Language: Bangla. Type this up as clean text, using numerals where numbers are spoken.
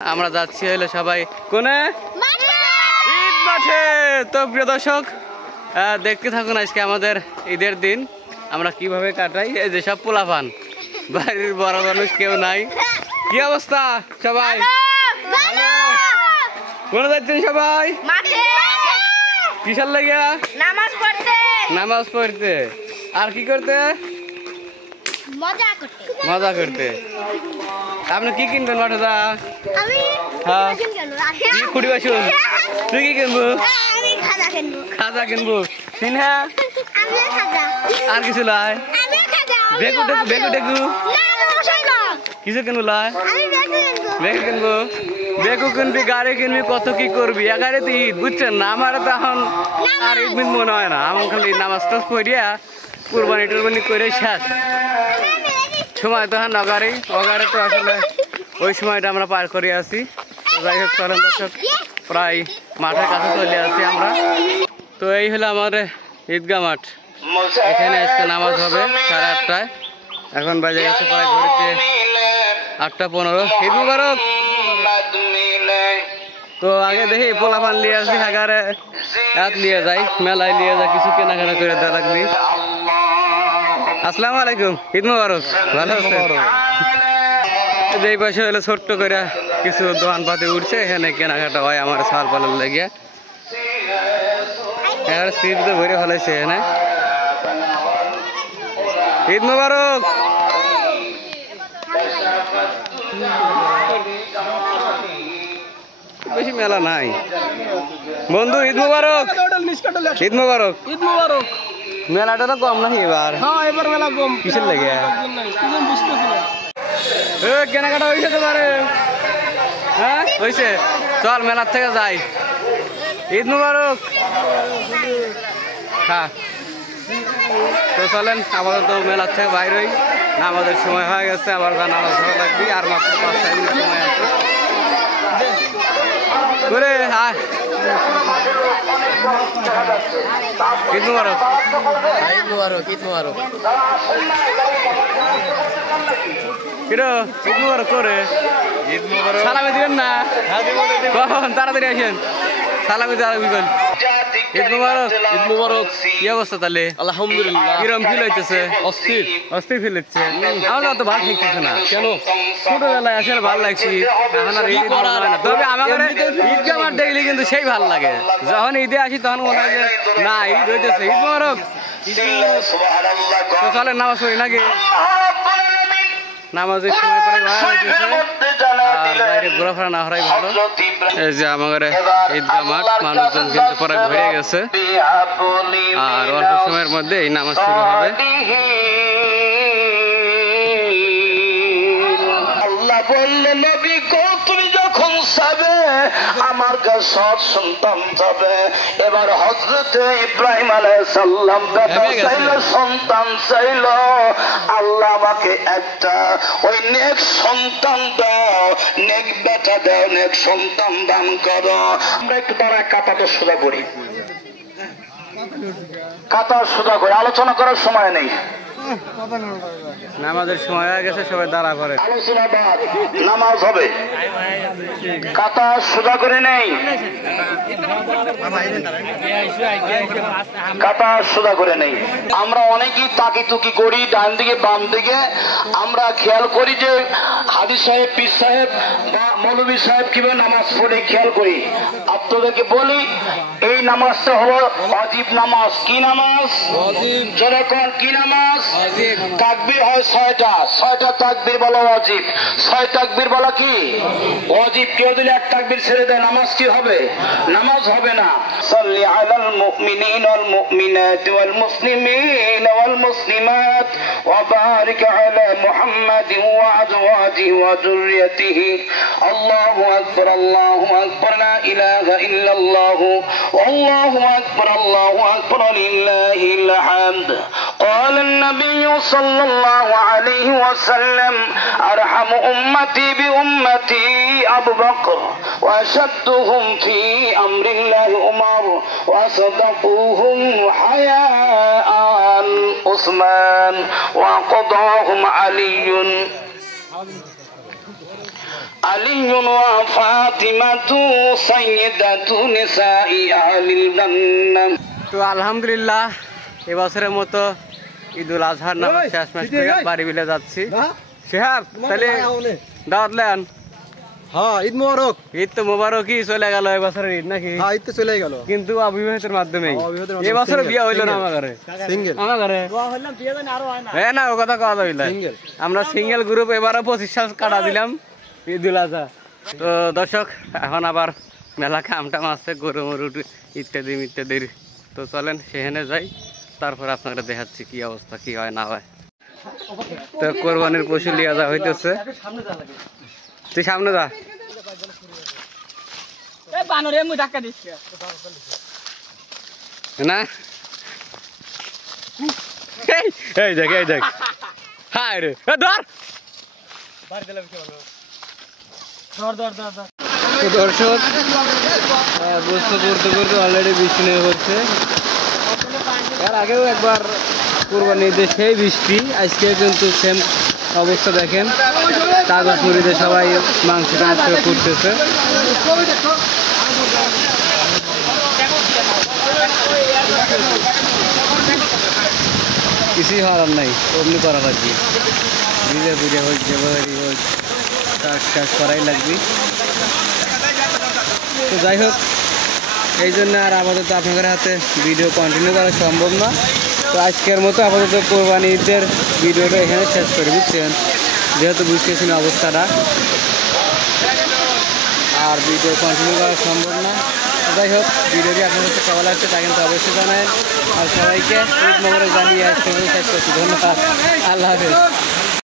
আমরা যাচ্ছি হইলো সবাই কোনে ঈদ মাঠে। তো প্রিয় দর্শক দেখতে থাকুন আজকে আমাদের ঈদের দিন আমরা কিভাবে কাটাই। এই যে সব পোলাপান, বাড়ির বড় মানুষ কেউ নাই। কি অবস্থা সবাই? কোনে যাচ্ছেন সবাই? কিসের লাগিয়া? নামাজ পড়তে। আর কি করতে? মজা করতে। আপনি কি কিনবেন মাঠে যা? হ্যাঁ কি খুঁড়ি বাসুন? তুই কি কিনবো? খাজা কিনবো। সিনহা আর কিছু লাই? বেগু টেগু কিছু কিনবো লাই? বেগু কিনবো। বেগু কিনবি, গাড়ি কিনবি, কত কি করবি। এগারে তো ঈদ বুঝছেন না। আমার তো এখন আর ঈদ মিন মনে হয় না। আমার খালি নামাজ টাজ পড়িয়া কুরবানি টুরবানি করে শেষ সময় তো হ্যাঁ অগারে তো আসলে ওই সময়টা আমরা পার করে আসি। যাই হোক চলেন দর্শক, প্রায় মাঠের কাছে চলে আসি আমরা। তো এই হলো আমার ঈদগাহ মাঠ। এখানে আজকে নামাজ হবে 8:30টায়। এখন বাজে গেছে প্রায় ঘড়িতে 8:15। ঈদ মুবারক। তো আগে দেখি পোলাপান নিয়ে আসি, এগারে হাত নিয়ে যাই, মেলায় নিয়ে যাই, কিছু কেনাকাটা করে দেওয়া লাগবে। আসসালামু আলাইকুম, ঈদ মুবারক। ভালো আছে? এই পাশে হলো ছোট্ট করে কিছু দোকানপাতি উঠছে, এখানে কেনাকাটা হয় আমার সাল পালার লেগে। এবার সিট তো ভরে ফেলাইছে এখানে। ঈদ মুবারক। বেশি মেলা নাই বন্ধু। ঈদ মুবারক। ঈদ মুবারক। ঈদ মুবারক। মেলাটা তো কম নাকি এবার? হ্যাঁ এবার মেলা কম। কিসের লাগে? কেনাকাটা হয়েছে তো পারে? হ্যাঁ হয়েছে। চল মেলার থেকে যাই। ঈদ মুবারক। হ্যাঁ তো চলেন আপাতত মেলার থেকে বাইর হই। আমাদের সময় হয়ে গেছে, আবার নামাজ ধরা লাগবে। আর মাত্র 5-6 মিনিট সময় আছে করে। হ্যাঁ ঈদ মুবারক। ঈদ মুবারক। ঈদ মুবারক। কিরো ঈদ মুবারক করে? ঈদ মুবারক। সালামি দিবেন না? কখন? তাড়াতাড়ি আসেন, সালামি দেওয়া বিকল। ঈদ মুবারক। ঈদ মুবারক। কি অবস্থা তাহলে? আলহামদুলিল্লাহ। কিরম ফিল হইতেছে? অস্থির অস্থির ফিল হচ্ছে। আমার তো ভালো লাগতেছে না। কেন? ছোটবেলায় আসলে ভালো লাগছে, এখন আর ঈদ ভালো লাগে না। তবে আমাদের ঈদগাহ মাঠ দেখলে কিন্তু সেই ভালো লাগে। যখন ঈদে আসি তখন মনে হয় যে না ঈদ হইতেছে। ঈদ মুবারক। তো চলেন নামাজ পড়ি নাকি? নামাজের সময় পরে বাইরে ঘোরাফেরা না হরাই ভালো। এই যে আমাদের ঈদগাহ মাঠ, মানুষজন কিন্তু পরে ভরে গেছে। আর অল্প সময়ের মধ্যে এই নামাজ শুরু হবে। আল্লাহ বললেন নবী গো তুমি যখন যাবে আমার কাছে সৎ সন্তান যাবে। এবার হযরত ইব্রাহিম আলাইহিস সালাম বেটা চাইলো, সন্তান চাইলো। আল্লাহ আমাকে একটা ওই নেক সন্তান দাও, নেক বেটা দাও, নেক সন্তান দান করো। আমরা একটু তারা কাতাটা সোজা করি, কাতার সোজা করে আলোচনা করার সময় নেই। নামাজের সময় হয়ে গেছে, সবাই দাঁড়া করে আলোচনা বাদ। নামাজ হবে, কাতা সোজা করে নেই, কাতা সোজা করে নেই। আমরা অনেকেই তাকি তুকি করি ডান দিকে বাম দিকে। আমরা খেয়াল করি যে হাদিস সাহেব, পীর সাহেব বা মৌলভী সাহেব কিভাবে নামাজ পড়ে খেয়াল করি। আপনাদেরকে বলি এই নামাজটা হলো ওয়াজিব নামাজ। কি নামাজ? যেরকম কি নামাজ? তাকবীর হয় 6টা, 6টা তাকবীর বলা ওয়াজিব। 6 তাকবীর বলা কি ওয়াজিব। কেউ যদি এক তাকবীর ছেড়ে দেয় নামাজ কি হবে? নামাজ হবে না। সাল্লি আলাল মুমিনিন ওয়াল মুমিনাত ওয়াল মুসলিমিন ওয়াল মুসলিমাত ওয়া বারিক আলা মুহাম্মাদিন ওয়া আজওয়াজিহি ওয়া যুররিয়াতিহি। আল্লাহু আকবার, আল্লাহু আকবার, লা ইলাহা ইল্লাল্লাহ, আল্লাহু আকবার, আল্লাহু আকবার, লিল্লাহিল হামদ। قال النبي صلى الله عليه وسلم أرحم أمتي بأمتي أبو بكر وأشدهم في أمر الله عمر وأصدقهم حياء عثمان وقضاهم علي। আলিয়ুন ওয়া ফাতিমাতু সাইয়্যিদাতু নিসাই আহলিল জান্নাহ। তো আলহামদুলিল্লাহ এবছরের মতো ঈদুল আজহার নামাজ শেষ মাস থেকে বাড়ি বিলে যাচ্ছি। শেহাব তাহলে দাওয়াত লেন। হ্যাঁ, ঈদ মোবারক। ঈদ তো মোবারকই চলে গেল এবছরের ঈদ নাকি? হ্যাঁ, ঈদ তো চলে গেল, কিন্তু অবিবাহিতের মাধ্যমে এবছর বিয়ে হইলো না আমার ঘরে। সিঙ্গেল আমার ঘরে হ্যাঁ না, ও কথা কথা হইল। আমরা সিঙ্গেল গ্রুপ এবারও 25 সাল কাটা দিলাম ঈদুল আজহা। তো দর্শক এখন আবার মেলা কামটাম আছে, গরু মরু ইত্যাদি ইত্যাদির। তো চলেন সেখানে যাই, তারপর আপনারা দেখাচ্ছি কি অবস্থা, কি হয় না হয়। তো কোরবানির পশু লিয়া যা হইতেছে, তুই সামনে যা না। এই দেখ এই দেখ, হায় রে ধর। দর্শক বুঝতে করতে করতে অলরেডি বৃষ্টি নেমে পড়ছে। এর আগেও একবার কোরবানি ঈদে সেই বৃষ্টি, আজকে কিন্তু সেম অবস্থা। দেখেন কাগজ মুড়িতে সবাই মাংস টাংস করতেছে। কিছুই হওয়ার নাই, অমনি করা লাগবে। ভিজে ভিজে হোক যেভাবেই হোক কাজ করাই লাগবে। তো যাই হোক, এই জন্য আর আপাতত আপনাদের হাতে ভিডিও কন্টিনিউ করা সম্ভব না। তো আজকের মতো আপাতত কোরবানি ঈদের ভিডিওটা এখানে শেষ করে দিচ্ছেন, যেহেতু বুঝতেছেন অবস্থাটা, আর ভিডিও কন্টিনিউ করা সম্ভব না। যাই হোক, ভিডিওটি আপনার কাছে কেমন লাগছে তা কিন্তু অবশ্যই জানাবেন। আর সবাইকে ঈদ মোবারক জানিয়ে আজকে শেষ করছি। ধন্যবাদ, আল্লাহ হাফেজ।